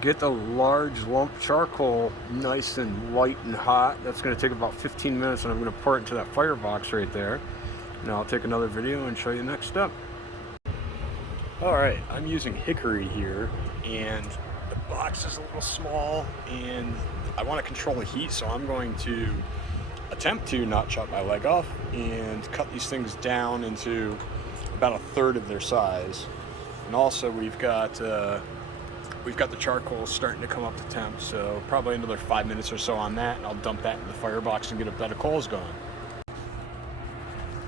get the large lump charcoal nice and white and hot. That's going to take about 15 minutes, and I'm going to pour it into that firebox right there. Now I'll take another video and show you the next step. Alright, I'm using hickory here, and the box is a little small, and I want to control the heat, so I'm going to attempt to not chop my leg off and cut these things down into about a third of their size. And also we've got the charcoal starting to come up to temp, so probably another 5 minutes or so on that, and I'll dump that in the firebox and get a bed of coals going.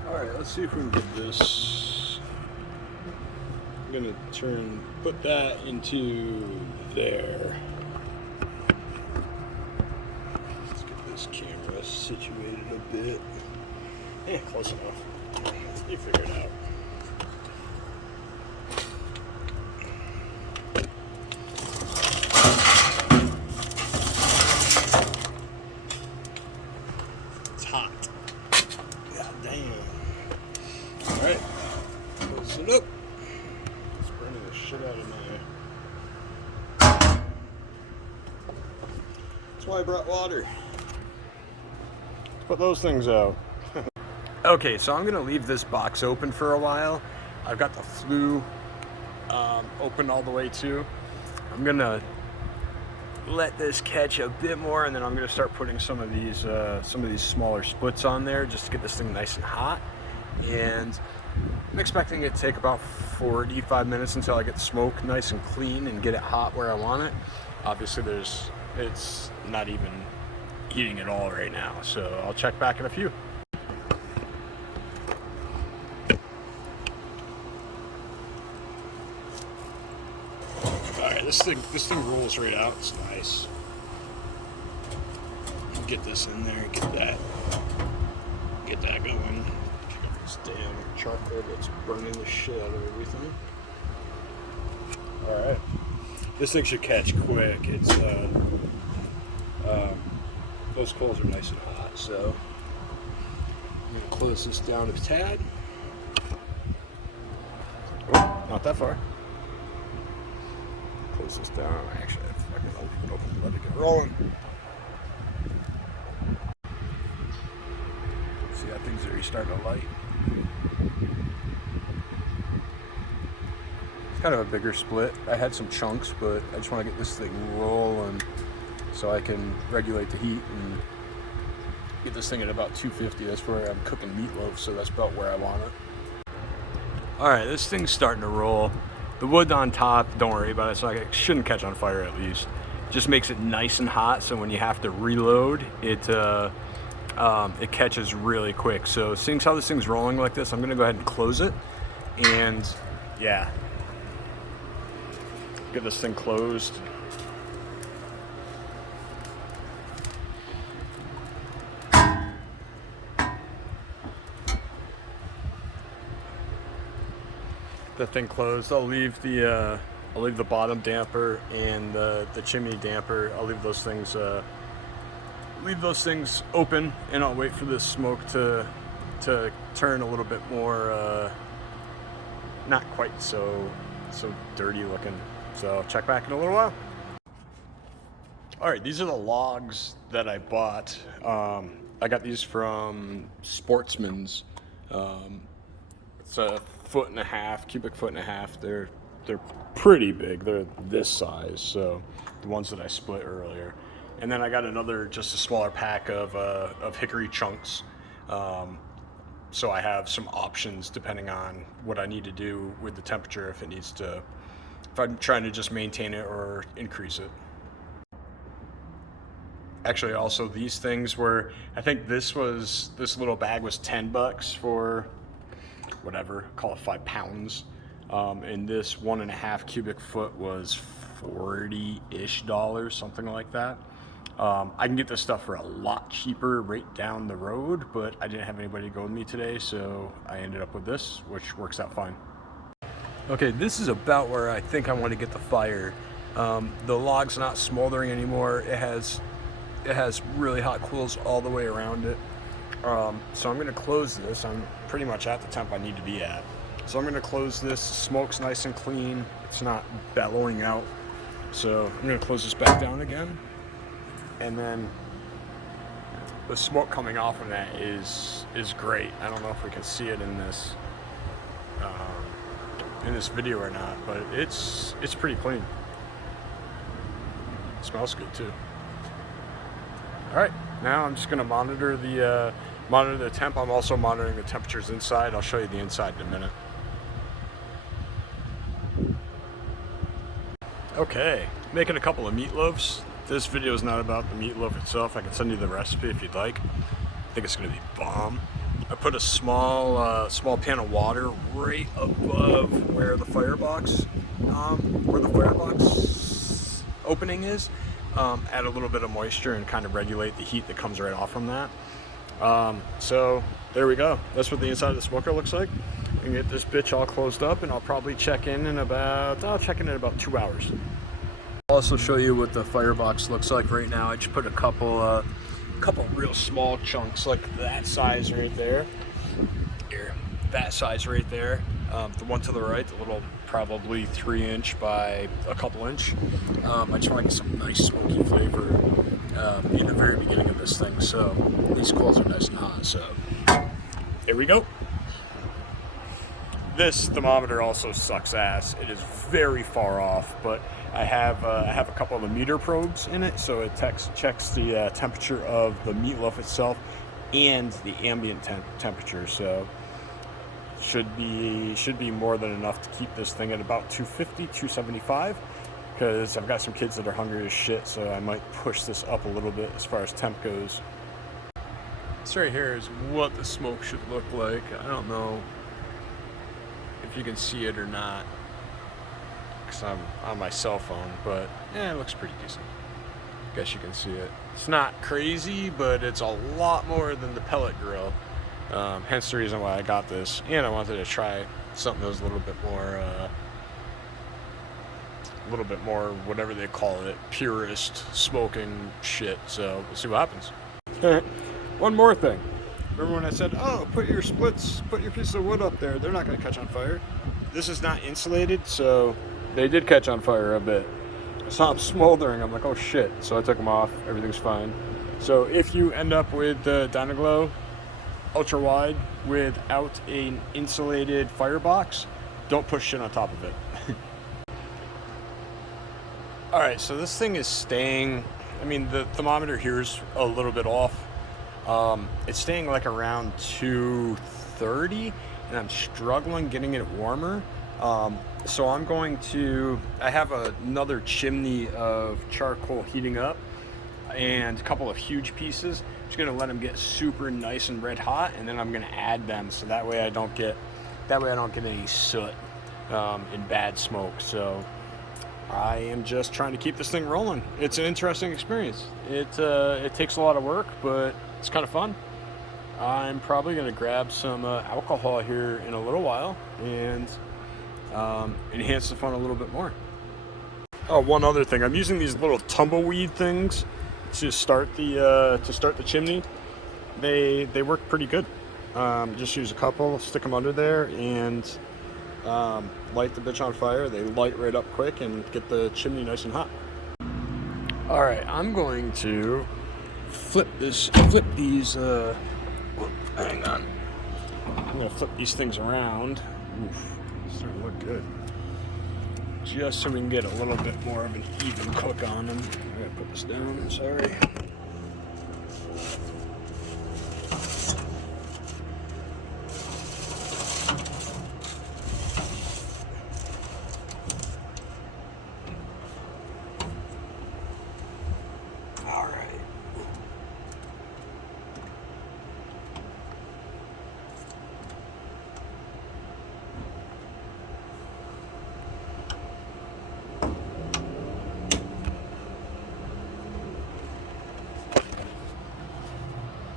Alright, let's see if we can get this. I'm gonna put that into there. Let's get this camera situated a bit. Close enough. You figure it out. It's hot. God damn. Alright. Close it up. It's burning the shit out of my. That's why I brought water. Let's put those things out. Okay, so I'm gonna leave this box open for a while. I've got the flue open all the way too. I'm gonna let this catch a bit more, and then I'm gonna start putting some of these smaller splits on there just to get this thing nice and hot. And I'm expecting it to take about 45 minutes until I get the smoke nice and clean and get it hot where I want it. Obviously it's not even heating at all right now, so I'll check back in a few. Alright, this thing rolls right out. It's nice. Get this in there, get that going. Pick up this damn charcoal that's burning the shit out of everything. Alright. This thing should catch quick. It's those coals are nice and hot, so I'm gonna close this down a tad. Oh, not that far. Close this down. Actually, I'll leave it open and let it get rolling. See how things are starting to light. It's kind of a bigger split. I had some chunks, but I just want to get this thing rolling so I can regulate the heat and get this thing at about 250. That's where I'm cooking meatloafs, so that's about where I want it. Alright, this thing's starting to roll. The wood on top, don't worry about it, so it shouldn't catch on fire at least. Just makes it nice and hot, so when you have to reload, it catches really quick. So seeing how this thing's rolling like this, I'm gonna go ahead and close it, and yeah, get this thing closed. The thing closed. I'll leave the bottom damper and the chimney damper. I'll leave those things open, and I'll wait for the smoke to turn a little bit more not quite so dirty looking. So I'll check back in a little while. All right, these are the logs that I bought. I got these from Sportsman's. It's a cubic foot and a half. They're pretty big. They're this size, so the ones that I split earlier. And then I got just a smaller pack of hickory chunks. So I have some options depending on what I need to do with the temperature, if I'm trying to just maintain it or increase it. Actually, also these things were, I think this little bag was $10 for whatever, call it 5 pounds. And this 1.5 cubic foot was $40-ish, something like that. I can get this stuff for a lot cheaper right down the road, but I didn't have anybody to go with me today, so I ended up with this, which works out fine. Okay, this is about where I think I want to get the fire. The log's not smoldering anymore. It has really hot coals all the way around it. So I'm going to close this. I'm pretty much at the temp I need to be at. So I'm going to close this. Smoke's nice and clean. It's not bellowing out. So I'm going to close this back down again, and then the smoke coming off of that is great. I don't know if we can see it in this video or not, but it's pretty clean. It smells good too. All right, now I'm just going to monitor the temp. I'm also monitoring the temperatures inside. I'll show you the inside in a minute. Okay, making a couple of meatloafs. This video is not about the meatloaf itself. I can send you the recipe if you'd like. I think it's going to be bomb. I put a small pan of water right above where the firebox opening is. Add a little bit of moisture and kind of regulate the heat that comes right off from that. So there we go. That's what the inside of the smoker looks like. I can get this bitch all closed up, and I'll probably check in about 2 hours. I'll also show you what the firebox looks like right now. I just put a couple real small chunks, like that size right there. Here, that size right there. The one to the right, the little probably 3-inch by a couple inch. I just want to get some nice smoky flavor in the very beginning of this thing. So these coals are nice and hot. So there we go. This thermometer also sucks ass. It is very far off, but I have a couple of the meter probes in it, so it checks the temperature of the meatloaf itself and the ambient temperature. So should be more than enough to keep this thing at about 250, 275. Because I've got some kids that are hungry as shit, so I might push this up a little bit as far as temp goes. This right here is what the smoke should look like. I don't know if you can see it or not, because I'm on my cell phone, but yeah, it looks pretty decent. Guess you can see it. It's not crazy, but it's a lot more than the pellet grill. Hence the reason why I got this, and I wanted to try something that was a little bit more whatever they call it, purist smoking shit. So we'll see what happens. One more thing. Remember when I said, oh, put your piece of wood up there, they're not going to catch on fire? This is not insulated, so they did catch on fire a bit. I saw them smoldering. I'm like, oh shit. So I took them off. Everything's fine. So if you end up with the Dyna-Glo ultra wide without an insulated firebox, don't put shit on top of it. All right, so this thing is staying, I mean, the thermometer here is a little bit off. It's staying like around 230, and I'm struggling getting it warmer. So I have another chimney of charcoal heating up and a couple of huge pieces. I'm just gonna let them get super nice and red hot, and then I'm gonna add them, so that way I don't get any soot and bad smoke. So I am just trying to keep this thing rolling. It's an interesting experience. It takes a lot of work, but it's kind of fun. I'm probably going to grab some alcohol here in a little while and enhance the fun a little bit more. Oh, one other thing. I'm using these little tumbleweed things to start the chimney. They work pretty good. Just use a couple, stick them under there, and light the bitch on fire. They light right up quick and get the chimney nice and hot. All right, I'm going to flip these, hang on. I'm gonna flip these things around. Oof, it's starting to look good. Just so we can get a little bit more of an even cook on them. I gotta put this down, I'm sorry.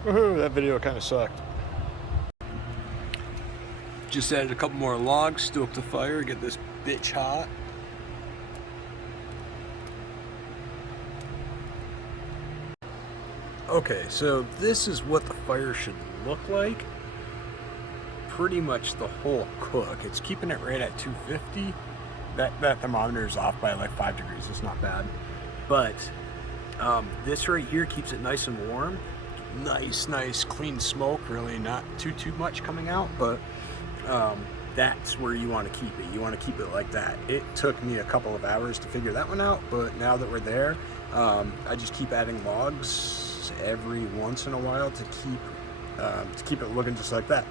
Woohoo, that video kind of sucked. Just added a couple more logs, stoke the fire, get this bitch hot. Okay, so this is what the fire should look like. Pretty much the whole cook. It's keeping it right at 250. that thermometer is off by like 5 degrees. It's not bad. But this right here keeps it nice and warm. Nice clean smoke, really not too much coming out, but that's where you want to keep it. You want to keep it like that. It took me a couple of hours to figure that one out, but now that we're there, I just keep adding logs every once in a while to keep it looking just like that.